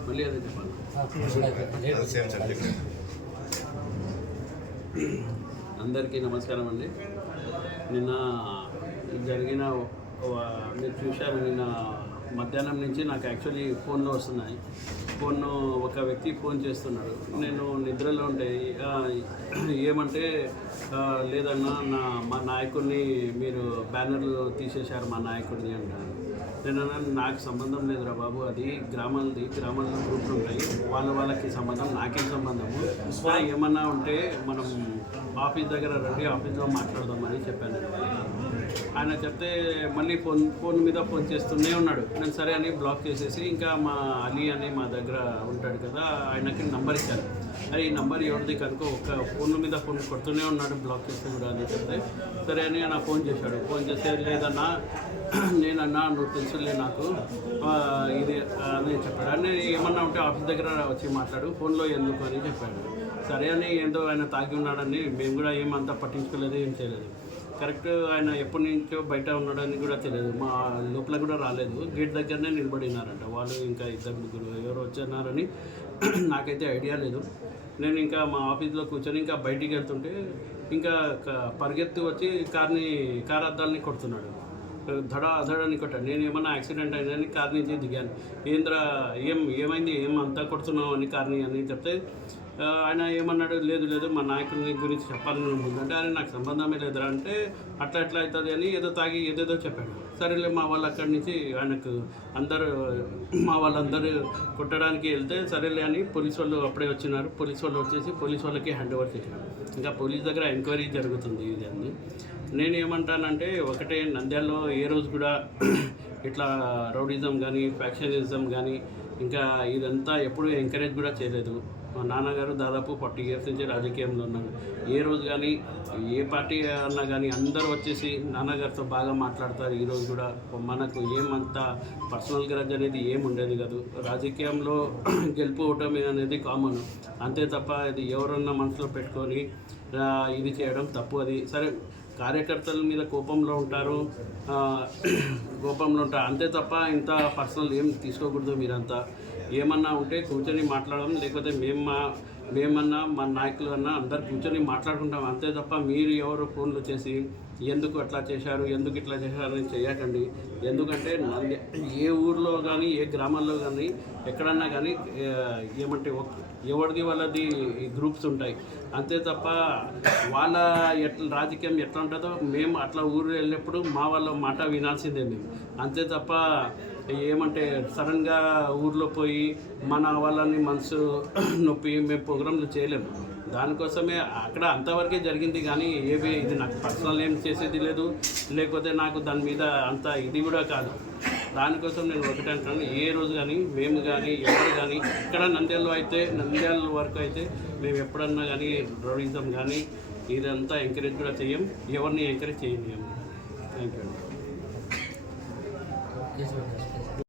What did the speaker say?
మళ్ళీ అదే చెప్పాలి అందరికీ నమస్కారం అండి. నిన్న జరిగిన ఒక- మీరు చూశారు నిన్న మధ్యాహ్నం నుంచి నాకు యాక్చువల్లీ ఫోన్లో వస్తున్నాయి. ఫోన్ ఒక వ్యక్తి ఫోన్ చేస్తున్నాడు. నేను నిద్రలో ఉంటే ఏమంటే లేదన్నా నా మా నాయకుడిని మీరు బ్యానర్లు తీసేశారు మా నాయకుడిని అంటారు. నేను నాకు సంబంధం లేదురా బాబు అది గ్రామాలది గ్రామాల్లో గ్రూప్లు ఉంటాయి. వాళ్ళ వాళ్ళకి సంబంధం నాకేం సంబంధము? ఏమన్నా ఉంటే మనం ఆఫీస్ దగ్గర రండి ఆఫీస్లో మాట్లాడదామని చెప్పాను నేను. ఆయన చెప్తే మళ్ళీ ఫోన్ ఫోన్ మీద ఫోన్ చేస్తూనే ఉన్నాడు. నేను సరే అని బ్లాక్ చేసేసి ఇంకా మా అలీ అని మా దగ్గర ఉంటాడు కదా ఆయనకి నంబర్ ఇచ్చాను. అరే ఈ నంబర్ ఎవరిది కనుక ఒక ఫోన్ మీద ఫోన్ కొడుతూనే ఉన్నాడు బ్లాక్ చేస్తే కూడా అని చెప్తే సరే అని ఆయన ఫోన్ చేశాడు. ఫోన్ చేస్తే లేదన్నా నేనన్నా నువ్వు తెలుసులే నాకు ఇది అని చెప్పాడు. అని ఏమన్నా ఉంటే ఆఫీస్ దగ్గర వచ్చి మాట్లాడు ఫోన్లో ఎందుకు అని చెప్పాడు. సరే అని ఏందో ఆయన తాగి ఉన్నాడని మేము కూడా ఏమంతా పట్టించుకోలేదు ఏం చేయలేదు. కరెక్ట్ ఆయన ఎప్పటి నుంచో బయట ఉన్నాడని కూడా తెలియదు. మా లోపల కూడా రాలేదు. గేట్ దగ్గరనే నిలబడినారంట. వాళ్ళు ఇంకా ఇద్దరు ముగ్గురు ఎవరు వచ్చినారని నాకైతే ఐడియా లేదు. నేను ఇంకా మా ఆఫీస్లో కూర్చొని ఇంకా బయటికి వెళ్తుంటే ఇంకా క- పరిగెత్తి వచ్చి కార్ని కార్ అద్దాలని కొడుతున్నాడు. ధడ అధడని కొట్టాడు. నేను ఏమన్నా యాక్సిడెంట్ అయిందని కార్ నుంచి దిగాను. ఏంద్రా ఏం ఏమైంది? ఏం అంతా కొడుతున్నావు అని కార్ని అని చెప్తే ఆయన ఏమన్నాడు? లేదు లేదు మా నాయకుడి గురించి చెప్పాలని ఉందంటే ఆయన నాకు సంబంధమే లేదురా అంటే అట్లా ఎట్లా అవుతుంది అని ఏదో తాగి ఏదేదో చెప్పాడు. సరేలే మా వాళ్ళు అక్కడి నుంచి ఆయనకు అందరూ మా వాళ్ళందరూ కొట్టడానికి వెళ్తే సరేలే అని పోలీస్ వాళ్ళు అప్పుడే వచ్చినారు. పోలీస్ వాళ్ళు వచ్చేసి పోలీస్ వాళ్ళకి హ్యాండ్ ఓవర్ చేశారు ఇంకా పోలీస్ దగ్గర ఎంక్వైరీ జరుగుతుంది ఇది అన్ని నేను ఏమంటానంటే ఒకటే నంద్యాలలో ఏ రోజు కూడా ఇట్లా రౌడిజం కానీ ఫ్యాక్షనిజం కానీ ఇంకా ఇదంతా ఎప్పుడూ ఎంకరేజ్ కూడా చేయలేదు. మా నాన్నగారు దాదాపు ఫార్టీ ఇయర్స్ నుంచి రాజకీయంలో ఉన్నారు. ఏ రోజు కానీ ఏ పార్టీ అన్నా కానీ అందరూ వచ్చేసి నాన్నగారితో బాగా మాట్లాడతారు. ఈరోజు కూడా మనకు ఏమంత పర్సనల్ గ్రజ్ అనేది ఏముండేది ఉండేది కాదు. రాజకీయంలో గెలుపు ఓటమి అనేది కామన్. అంతే తప్ప ఇది ఎవరన్నా మనసులో పెట్టుకొని ఇది చేయడం తప్పు అది. సరే కార్యకర్తల మీద కోపంలో ఉంటారు. కోపంలో ఉంటారు. అంతే తప్ప ఇంత పర్సనల్ ఏం తీసుకోకూడదు మీరంతా. ఏమన్నా ఉంటే కూర్చొని మాట్లాడడం లేకపోతే మేము మా మేమన్నా మా నాయకులు అన్నా అందరు కూర్చొని మాట్లాడుకుంటాం. అంతే తప్ప మీరు ఎవరు ఫోన్లు చేసి ఎందుకు అట్లా చేశారు ఎందుకు ఇట్లా చేశారు అని చేయకండి. ఎందుకంటే ఏ ఊర్లో కానీ ఏ గ్రామాల్లో కానీ ఎక్కడన్నా కానీ ఏమంటే ఒక ఎవరిది వాళ్ళది గ్రూప్స్ ఉంటాయి. అంతే తప్ప వాళ్ళ ఎట్లా రాజకీయం ఎట్లా ఉంటుందో మేము అట్లా ఊరు వెళ్ళినప్పుడు మా వాళ్ళ మాట వినాల్సిందే మేము. అంతే తప్ప ఏమంటే సడన్గా ఊర్లో పోయి మన వాళ్ళని మనసు నొప్పి మేము ప్రోగ్రాంలు చేయలేము. దానికోసమే అక్కడ అంతవరకే జరిగింది కానీ ఏవి ఇది నాకు పర్సనల్ ఏం చేసేది లేదు. లేకపోతే నాకు దాని మీద అంత ఇది కూడా కాదు. దానికోసం నేను ఒకటి అంటాను ఏ రోజు కానీ మేము కానీ ఎవరు కానీ ఇక్కడ నంద్యాలలో అయితే నంద్యాల వరకు అయితే మేము ఎప్పుడన్నా కానీ రౌడిజం కానీ ఇదంతా ఎంకరేజ్ కూడా చేయం. ఎవరిని ఎంకరేజ్ చేయనీయం థ్యాంక్ యూ అండి